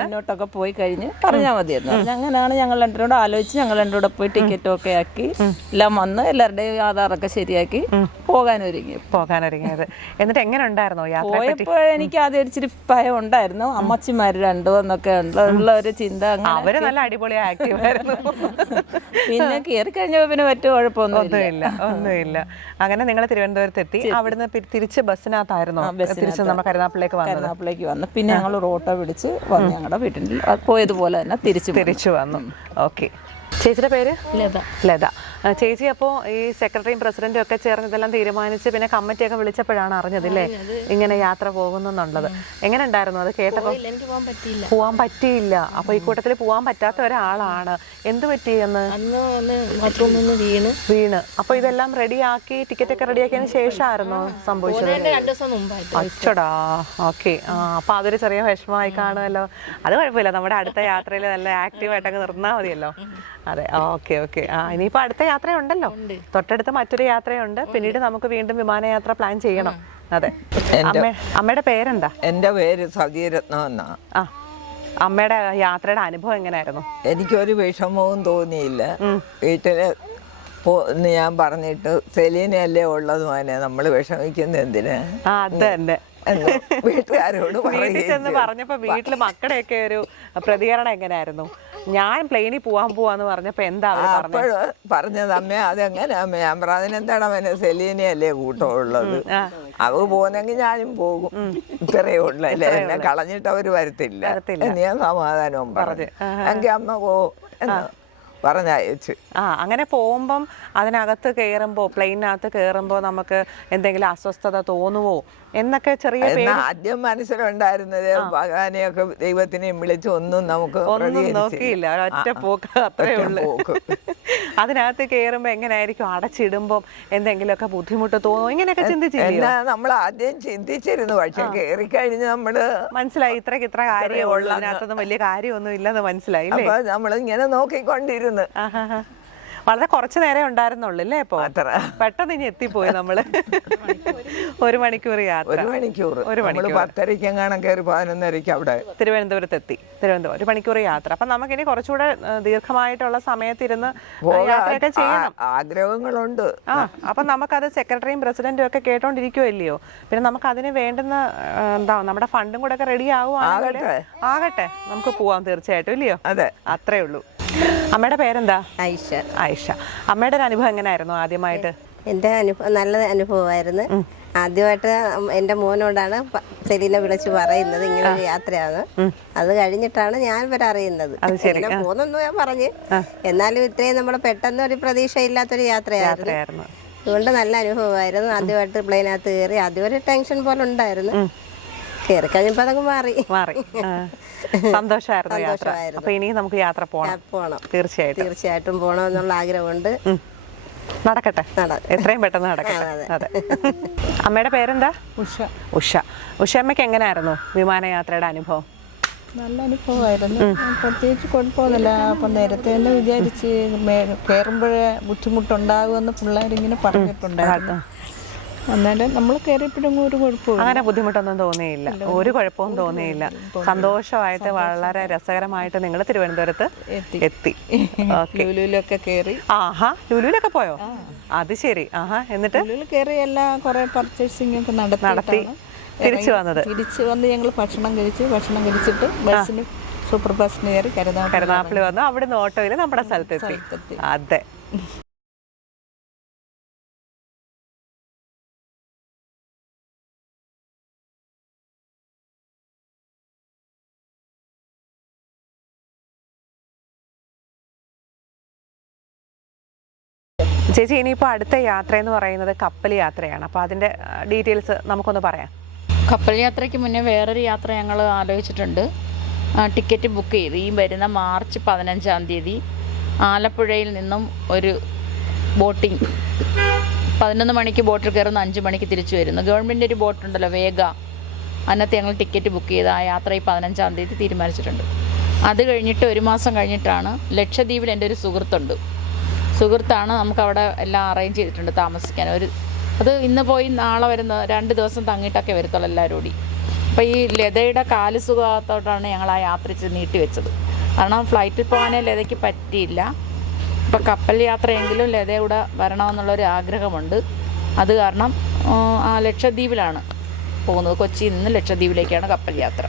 മുന്നോട്ടൊക്കെ പോയി കഴിഞ്ഞ് പറഞ്ഞാൽ മതി എന്ന് പറഞ്ഞു. അങ്ങനെയാണ് ഞങ്ങൾ രണ്ടരോട് ആലോചിച്ച് ഞങ്ങൾ രണ്ടൂടെ പോയി ടിക്കറ്റും ഒക്കെ ആക്കി എല്ലാം വന്ന് എല്ലാവരുടെയും ആധാറൊക്കെ ശരിയാക്കി പോകാനൊരുങ്ങിയത്. എന്നിട്ട് എങ്ങനെ ഉണ്ടായിരുന്നു യാത്ര? പോയപ്പോ എനിക്ക് ആദ്യം ഇച്ചിരി ഭയം ഉണ്ടായിരുന്നു. അമ്മച്ചിമാര് രണ്ടോ എന്നൊക്കെ ഉള്ള ഒരു ചിന്ത. അവര് നല്ല അടിപൊളി ആക്റ്റീവ് ആയിരുന്നു. പിന്നെ കയറി കഴിഞ്ഞപ്പോ പിന്നെ മറ്റു കുഴപ്പമൊന്നുമില്ല. ഒന്നുമില്ല. അങ്ങനെ നിങ്ങൾ തിരുവനന്തപുരത്ത് എത്തി. അവിടുന്ന് തിരിച്ച് ബസ്സിനകത്തായിരുന്നു തിരിച്ച് നമ്മൾ കരുനാഗപ്പള്ളിലേക്ക് വന്നു. പിന്നെ ഞങ്ങൾ ഓട്ടോ പിടിച്ച് വന്ന് ഞങ്ങളുടെ വീട്ടിൽ പോയതുപോലെ തന്നെ തിരിച്ചു വന്നു. ഓക്കെ, ചേച്ചിയുടെ പേര് ലത. ലത. ചേച്ചി അപ്പോൾ ഈ സെക്രട്ടറിയും പ്രസിഡന്റും ഒക്കെ ചേർന്ന് ഇതെല്ലാം തീരുമാനിച്ച് പിന്നെ കമ്മിറ്റിയൊക്കെ വിളിച്ചപ്പോഴാണ് അറിഞ്ഞതില്ലേ ഇങ്ങനെ യാത്ര പോകുന്നുള്ളത്? എങ്ങനെ ഉണ്ടായിരുന്നു അത് കേട്ടപ്പോൾ? എനിക്ക് പോകാൻ പറ്റിയില്ല. പോവാൻ പറ്റിയില്ല. അപ്പൊ ഈ കൂട്ടത്തിൽ പോവാൻ പറ്റാത്ത ഒരാളാണ്. എന്ത് പറ്റിയെന്ന്? അന്ന് ബാത്റൂമിൽ നിന്ന് വീണ്. അപ്പൊ ഇതെല്ലാം റെഡിയാക്കി ടിക്കറ്റ് ഒക്കെ റെഡിയാക്കിയതിന് ശേഷമായിരുന്നു സംഭവിച്ചത്? 2 ദിവസം മുമ്പായിട്ട്. അച്ചടാ. ഓക്കെ. അപ്പൊ അതൊരു ചെറിയ വിഷമമായി കാണുമല്ലോ. അത് കുഴപ്പമില്ല, നമ്മുടെ അടുത്ത യാത്രയിൽ നല്ല ആക്റ്റീവായിട്ടൊക്കെ നിർന്നാൽ മതിയല്ലോ. അതെ, ഓക്കെ ഓക്കെ. ഇനിയിപ്പോ അടുത്ത യാത്രയുണ്ടല്ലോ, തൊട്ടടുത്ത് മറ്റൊരു യാത്രയുണ്ട്. പിന്നീട് നമുക്ക് വീണ്ടും വിമാനയാത്ര പ്ലാൻ ചെയ്യണം. അതെ. അമ്മയുടെ പേരെന്താ? എൻ്റെ പേര് സതീരത്നം എന്നാ. അമ്മയുടെ യാത്രയുടെ അനുഭവം എങ്ങനെയായിരുന്നു? എനിക്കൊരു വിഷമവും തോന്നിയില്ല. വീട്ടില് ഞാൻ പറഞ്ഞിട്ട് സെലീനയല്ലേ ഉള്ളത് മോനെ, നമ്മൾ വിഷമിക്കുന്നത് എന്തിനാ അത് തന്നെ വീട്ടുകാരോട് വീട്ടിൽ ചെന്ന് പറഞ്ഞപ്പോ വീട്ടില് മക്കളുടെയൊക്കെ ഒരു പ്രതികരണം എങ്ങനെയായിരുന്നു? ഞാൻ പ്ലെയിനിൽ പോവാന്ന് പറഞ്ഞപ്പോ എന്താ അപ്പോഴ് പറഞ്ഞത് അമ്മ അതെങ്ങനെ അമ്മ? ഞാൻ പറഞ്ഞ അതിനെന്താണ് അവന് സെലീനയല്ലേ കൂട്ടമുള്ളത്, അവ പോകുന്നെങ്കിൽ ഞാനും പോകും, ഇത്രയേ ഉള്ളു അല്ലേ, എന്നെ കളഞ്ഞിട്ട് അവര് വരത്തില്ല എന്ന് ഞാൻ സമാധാനവും പറഞ്ഞു. എങ്കിൽ അമ്മ എന്ന് പറഞ്ഞയച്ചു. അങ്ങനെ പോകുമ്പം അതിനകത്ത് കയറുമ്പോ, പ്ലെയിനകത്ത് കയറുമ്പോ നമുക്ക് എന്തെങ്കിലും അസ്വസ്ഥത തോന്നുവോ എന്നൊക്കെ ചെറിയ ആദ്യം മനസ്സിലുണ്ടായിരുന്നത് ഭഗവാനെയൊക്കെ ദൈവത്തിനെയും വിളിച്ച് ഒന്നും നമുക്ക് നോക്കിയില്ല, ഒറ്റ പോക്ക് അത്രേ ഉള്ളൂ. അതിനകത്ത് കയറുമ്പോ എങ്ങനെയായിരിക്കും, അടച്ചിടുമ്പോ എന്തെങ്കിലുമൊക്കെ ബുദ്ധിമുട്ട് തോന്നുമോ, ഇങ്ങനെയൊക്കെ ചിന്തിച്ചില്ല? നമ്മൾ ആദ്യം ചിന്തിച്ചിരുന്നു, പക്ഷെ കയറി കഴിഞ്ഞ് നമ്മള് മനസ്സിലായി ഇത്ര കാര്യമുള്ളൂ, അതിനകത്തൊന്നും വലിയ കാര്യമൊന്നും ഇല്ലെന്ന് മനസ്സിലായി. അപ്പൊ നമ്മളിങ്ങനെ നോക്കിക്കൊണ്ടിരുന്നു. വളരെ കുറച്ചു നേരം ഉണ്ടായിരുന്നുള്ളൂ അല്ലേ? ഇപ്പൊ പെട്ടെന്ന് ഇനി എത്തിപ്പോയി നമ്മള്. 1 മണിക്കൂർ യാത്ര. 1 മണിക്കൂർ 10:30 എങ്ങാനും കയറി 11:30 അവിടെ തിരുവനന്തപുരത്ത് എത്തി. 1 മണിക്കൂർ യാത്ര. അപ്പൊ നമുക്കിനി കുറച്ചുകൂടെ ദീർഘമായിട്ടുള്ള സമയത്തിരുന്ന് യാത്രയൊക്കെ ചെയ്യണം. ആഗ്രഹങ്ങളുണ്ട്. അപ്പൊ നമുക്കത് സെക്രട്ടറിയും പ്രസിഡന്റും ഒക്കെ കേട്ടോണ്ടിരിക്കുവല്ലയോ, പിന്നെ നമുക്ക് അതിന് വേണ്ടുന്ന നമ്മുടെ ഫണ്ടും കൂടെ ഒക്കെ റെഡി ആകട്ടെ, നമുക്ക് പോവാം തീർച്ചയായിട്ടും, ഇല്ലയോ? അതെ, അത്രേ ഉള്ളൂ. അമ്മയുടെ പേരെന്താ? ഐഷ. ഐഷ. അമ്മയുടെ ഒരു അനുഭവം എങ്ങനെയായിരുന്നു ആദ്യമായിട്ട്? എൻ്റെ അനുഭവം നല്ല അനുഭവമായിരുന്നു. ആദ്യമായിട്ട് എൻ്റെ മോനോടാണ് സെലീന വിളിച്ച് പറയുന്നത് ഇങ്ങനെ ഒരു യാത്രയാണ്. അത് കഴിഞ്ഞിട്ടാണ് ഞാൻ ഇവരെ അറിയുന്നത്. ഇങ്ങനെ പോകുന്നു ഞാൻ പറഞ്ഞ്, എന്നാലും ഇത്രയും നമ്മൾ പെട്ടെന്ന് ഒരു പ്രതീക്ഷ ഇല്ലാത്തൊരു യാത്രയായിരുന്നു. അതുകൊണ്ട് നല്ല അനുഭവമായിരുന്നു. ആദ്യമായിട്ട് പ്ലെയിനകത്ത് കയറി, ആദ്യം ഒരു ടെൻഷൻ പോലെ ഉണ്ടായിരുന്നു. കയറി കഴിഞ്ഞപ്പോൾ അതങ്ങ് മാറി. സന്തോഷമായിരുന്നു യാത്ര. അപ്പൊ ഇനി നമുക്ക് യാത്ര പോകണം. തീർച്ചയായിട്ടും പോകണമെന്നുള്ള ആഗ്രഹമുണ്ട്. നടക്കട്ടെ, എത്രയും പെട്ടെന്ന് നടക്കട്ടെ. അതെ. അമ്മയുടെ പേരെന്താ? ഉഷ. ഉഷ അമ്മയ്ക്ക് എങ്ങനെയായിരുന്നു വിമാനയാത്രയുടെ അനുഭവം? നല്ല അനുഭവമായിരുന്നു. പ്രത്യേകിച്ച് കുഴപ്പമൊന്നുമില്ല. അപ്പം നേരത്തെ തന്നെ വിചാരിച്ച് കയറുമ്പോഴേ ബുദ്ധിമുട്ടുണ്ടാകുമെന്ന് പിള്ളേരിങ്ങനെ പറഞ്ഞിട്ടുണ്ടായിരുന്നു. എന്നാലും നമ്മൾ കയറിയപ്പോഴും ഒരു കുഴപ്പമില്ല, അങ്ങനെ ബുദ്ധിമുട്ടൊന്നും തോന്നിയില്ല, ഒരു കുഴപ്പവും തോന്നിയില്ല. സന്തോഷമായിട്ട് വളരെ രസകരമായിട്ട് നിങ്ങൾ തിരുവനന്തപുരത്ത് എത്തി. ലുലുവിലൊക്കെ കയറി. ലുലുവിലൊക്കെ പോയോ? അത് ശരി. എന്നിട്ട് ലുലുവിൽ കയറി എല്ലാം കുറെ പർച്ചേസിംഗ് ഒക്കെ നടത്തി തിരിച്ചു വന്ന് ഞങ്ങൾ ഭക്ഷണം കഴിച്ചിട്ട് ബസ്സിന് സൂപ്പർ ബസ്സിന് കയറി കരുനാഗപ്പള്ളി വന്നു. അവിടുന്ന് ഓട്ടോയിൽ നമ്മുടെ സ്ഥലത്തെത്തി. അതെ. ചേച്ചി, ഇനിയിപ്പോൾ അടുത്ത യാത്ര എന്ന് പറയുന്നത് കപ്പൽ യാത്രയാണ്. അപ്പോൾ അതിൻ്റെ ഡീറ്റെയിൽസ് നമുക്കൊന്ന് പറയാം. കപ്പൽ യാത്രയ്ക്ക് മുന്നേ വേറൊരു യാത്ര ഞങ്ങൾ ആലോചിച്ചിട്ടുണ്ട്. ടിക്കറ്റ് ബുക്ക് ചെയ്ത് ഈ വരുന്ന മാർച്ച് 15-ാം തീയതി ആലപ്പുഴയിൽ നിന്നും ഒരു ബോട്ടിംഗ് 11 മണിക്ക് ബോട്ടിൽ കയറുന്നു, 5 മണിക്ക് തിരിച്ചു വരുന്നു. ഗവൺമെൻറ് ഒരു ബോട്ടുണ്ടല്ലോ വേഗ, അതിനകത്ത് ഞങ്ങൾ ടിക്കറ്റ് ബുക്ക് ചെയ്ത് ആ യാത്ര ഈ 15-ാം തീയതി തീരുമാനിച്ചിട്ടുണ്ട്. അത് കഴിഞ്ഞിട്ട് 1 മാസം കഴിഞ്ഞിട്ടാണ് ലക്ഷദ്വീപിൽ എൻ്റെ ഒരു സുഹൃത്താണ് നമുക്കവിടെ എല്ലാം അറേഞ്ച് ചെയ്തിട്ടുണ്ട് താമസിക്കാൻ. അത് ഇന്ന് പോയി നാളെ വരുന്ന 2 ദിവസം തങ്ങിയിട്ടൊക്കെ വരത്തുള്ളൂ എല്ലാവരും കൂടി. അപ്പോൾ ഈ ലതയുടെ കാല് സുഖത്തോട്ടാണ് ഞങ്ങൾ ആ യാത്ര നീട്ടി വെച്ചത്. കാരണം ഫ്ലൈറ്റിൽ പോകാനേ ലതയ്ക്ക് പറ്റിയില്ല. അപ്പോൾ കപ്പൽ യാത്രയെങ്കിലും ലതയുടെ വരണമെന്നുള്ളൊരു ആഗ്രഹമുണ്ട്. അത് കാരണം ആ ലക്ഷദ്വീപിലാണ് പോകുന്നത്. കൊച്ചിയിൽ നിന്ന് ലക്ഷദ്വീപിലേക്കാണ് കപ്പൽ യാത്ര.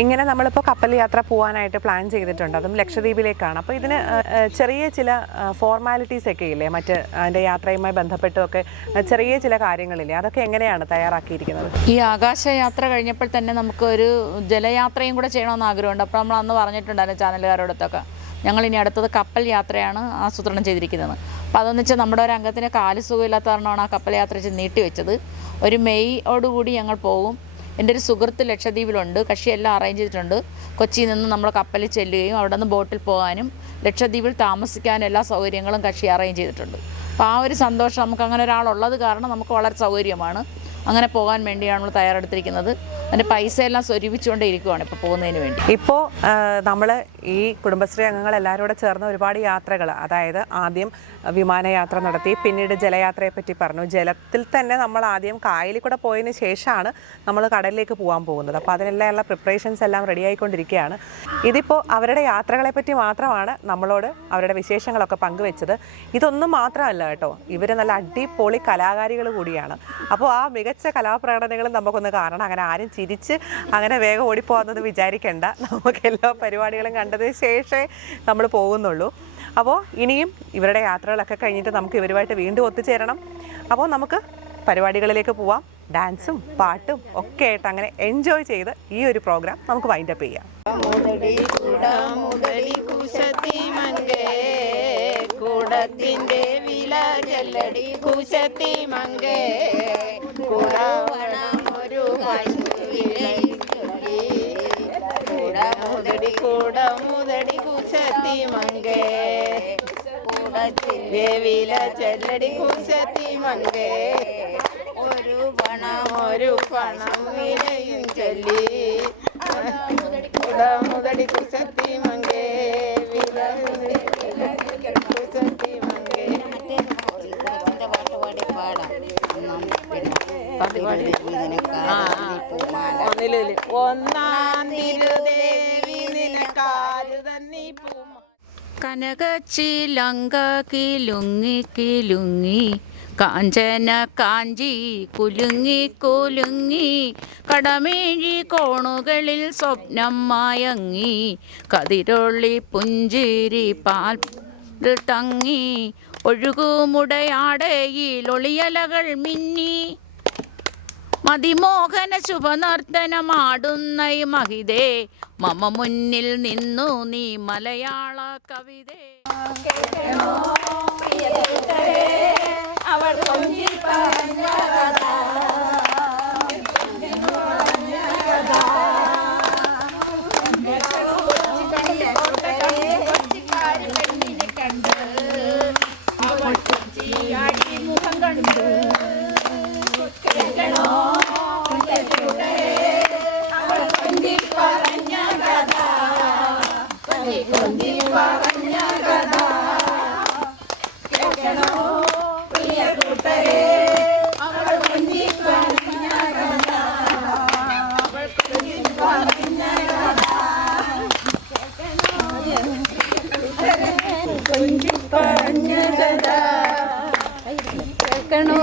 ഇങ്ങനെ നമ്മളിപ്പോൾ കപ്പൽ യാത്ര പോകാനായിട്ട് പ്ലാൻ ചെയ്തിട്ടുണ്ട്, അതും ലക്ഷദ്വീപിലേക്കാണ്. അപ്പോൾ ഇതിന് ചെറിയ ചില ഫോർമാലിറ്റീസ് ഒക്കെ ഇല്ലേ, മറ്റ് അതിൻ്റെ യാത്രയുമായി ബന്ധപ്പെട്ടുമൊക്കെ ചെറിയ ചില കാര്യങ്ങളില്ലേ, അതൊക്കെ എങ്ങനെയാണ് തയ്യാറാക്കിയിരിക്കുന്നത്? ഈ ആകാശയാത്ര കഴിഞ്ഞപ്പോൾ തന്നെ നമുക്കൊരു ജലയാത്രയും കൂടെ ചെയ്യണമെന്ന് ആഗ്രഹമുണ്ട്. അപ്പോൾ നമ്മൾ അന്ന് പറഞ്ഞിട്ടുണ്ടായിരുന്നു ചാനലുകാരോടത്തൊക്കെ. ഞങ്ങളിനി അടുത്തത് കപ്പൽ യാത്രയാണ് ആസൂത്രണം ചെയ്തിരിക്കുന്നത്. അപ്പോൾ അതെന്ന് വെച്ചാൽ നമ്മുടെ ഒരു അംഗത്തിന് കാല് സുഖമില്ലാത്ത കാരണമാണ് ആ കപ്പൽ യാത്ര നീട്ടി വെച്ചത്. ഒരു മെയ്യോടുകൂടി ഞങ്ങൾ പോകും. എൻ്റെ ഒരു സുഹൃത്ത് ലക്ഷദ്വീപിലുണ്ട്, കക്ഷിയെല്ലാം അറേഞ്ച് ചെയ്തിട്ടുണ്ട്. കൊച്ചിയിൽ നിന്ന് നമ്മൾ കപ്പലിൽ ചെല്ലുകയും അവിടെ നിന്ന് ബോട്ടിൽ പോകാനും ലക്ഷദ്വീപിൽ താമസിക്കാനും എല്ലാ സൗകര്യങ്ങളും കക്ഷി അറേഞ്ച് ചെയ്തിട്ടുണ്ട്. അപ്പോൾ ആ ഒരു സന്തോഷം നമുക്ക് അങ്ങനെ ഒരാളുള്ളത് കാരണം നമുക്ക് വളരെ സൗകര്യമാണ്. അങ്ങനെ പോകാൻ വേണ്ടിയാണ് നമ്മൾ തയ്യാറെടുത്തിരിക്കുന്നത്. അതിൻ്റെ പൈസ എല്ലാം സ്വരൂപിച്ചുകൊണ്ടേ ഇരിക്കുവാണ് ഇപ്പോൾ പോകുന്നതിന് വേണ്ടി. ഇപ്പോൾ നമ്മൾ ഈ കുടുംബശ്രീ അംഗങ്ങൾ എല്ലാവരും കൂടെ ചേർന്ന് ഒരുപാട് യാത്രകൾ, അതായത് ആദ്യം വിമാനയാത്ര നടത്തി, പിന്നീട് ജലയാത്രയെ പറ്റി പറഞ്ഞു. ജലത്തിൽ തന്നെ നമ്മൾ ആദ്യം കായലിൽ കൂടെ പോയതിന് ശേഷമാണ് നമ്മൾ കടലിലേക്ക് പോകാൻ പോകുന്നത്. അപ്പോൾ അതിനെല്ലാമുള്ള പ്രിപ്പറേഷൻസ് എല്ലാം റെഡി ആയിക്കൊണ്ടിരിക്കുകയാണ്. ഇതിപ്പോൾ അവരുടെ യാത്രകളെ പറ്റി മാത്രമാണ് നമ്മളോട് അവരുടെ വിശേഷങ്ങളൊക്കെ പങ്കുവെച്ചത്. ഇതൊന്നും മാത്രമല്ല കേട്ടോ, ഇവർ നല്ല അടിപൊളി കലാകാരികൾ കൂടിയാണ്. അപ്പോൾ ആ മികച്ച കലാപ്രകടനങ്ങളും നമുക്കൊന്ന് കാണണം. അങ്ങനെ ആരും ചിരിച്ച് അങ്ങനെ വേഗം ഓടിപ്പോകാമെന്ന് വിചാരിക്കേണ്ട. നമുക്ക് എല്ലാ പരിപാടികളും കണ്ടതിന് ശേഷമേ നമ്മൾ പോകുന്നുള്ളൂ. അപ്പോൾ ഇനിയും ഇവരുടെ യാത്രകളൊക്കെ കഴിഞ്ഞിട്ട് നമുക്ക് ഇവരുമായിട്ട് വീണ്ടും ഒത്തുചേരണം. അപ്പോൾ നമുക്ക് പരിപാടികളിലേക്ക് പോവാം. ഡാൻസും പാട്ടും ഒക്കെ ആയിട്ട് അങ്ങനെ എൻജോയ് ചെയ്ത് ഈ ഒരു പ്രോഗ്രാം നമുക്ക് വൈൻഡപ്പ് ചെയ്യാം. കൂടത്തിന്റെ വില ചെല്ലടി കുശത്തി മങ്കേ കൂടമൊരു കൂടമുതടി കുശത്തി മങ്കേ കൂടത്തിന്റെ വില ചെല്ലടി കുശത്തി മങ്കേ ഒരു പണം വിലയും ചൊല്ലി കൂടമുതടി കുശത്തി മങ്കേ വില കനകച്ചിലങ്ക കിലുങ്ങി കിലുങ്ങി കാഞ്ചന കാഞ്ചി കുലുങ്ങി കുലുങ്ങി കടമേഴി കോണുകളിൽ സ്വപ്നം മയങ്ങി കതിരൊള്ളി പുഞ്ചിരി പാൽ തങ്ങി ഒഴുകുമുടയാടയിൽ ഒളിയലകൾ മിന്നി മതിമോഹന ശുഭനർത്തനമാടുന്ന മഹിതേ മമ മുന്നിൽ നിന്നു നീ മലയാള കവിതേ. അവൾ കൊഞ്ചി പറഞ്ഞ കഥ മുഖം കണ്ട് അവൾ കൊഞ്ചി പറഞ്ഞ കഥ കൊഞ്ചി പറഞ്ഞ കഥ കേൾക്കണോ പ്രിയ കൂട്ടരെ അവൾ കൊഞ്ചി പറഞ്ഞ കഥ അവൾ കൊഞ്ചി പറഞ്ഞ കഥ കൊഞ്ചി പറഞ്ഞ കഥ കേൾക്കണോ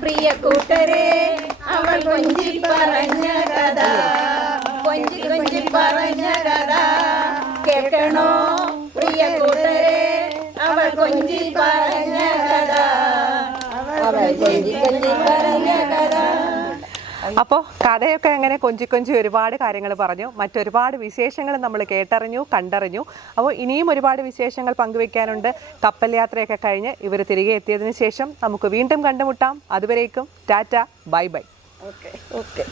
പ്രിയ കൂട്ടരെ അവൾ കൊഞ്ചി പറഞ്ഞ കഥ കൊഞ്ചി കൊഞ്ചി പറഞ്ഞ കഥ കേൾക്കണോ പ്രിയ കൂട്ടരെ അവൾ കൊഞ്ചി പറഞ്ഞ കഥ അവൾ കൊഞ്ചി കൊഞ്ചി പറഞ്ഞ കഥ. അപ്പോൾ കഥയൊക്കെ അങ്ങനെ കൊഞ്ചി കൊഞ്ചി ഒരുപാട് കാര്യങ്ങൾ പറഞ്ഞു, മറ്റൊരുപാട് വിശേഷങ്ങൾ നമ്മൾ കേട്ടറിഞ്ഞു കണ്ടറിഞ്ഞു. അപ്പോൾ ഇനിയും ഒരുപാട് വിശേഷങ്ങൾ പങ്കുവെക്കാനുണ്ട്. കപ്പൽ യാത്രയൊക്കെ കഴിഞ്ഞ് ഇവർ തിരികെ എത്തിയതിന് ശേഷം നമുക്ക് വീണ്ടും കണ്ടുമുട്ടാം. അതുവരേക്കും ടാറ്റ, ബൈ ബൈ. ഓക്കെ.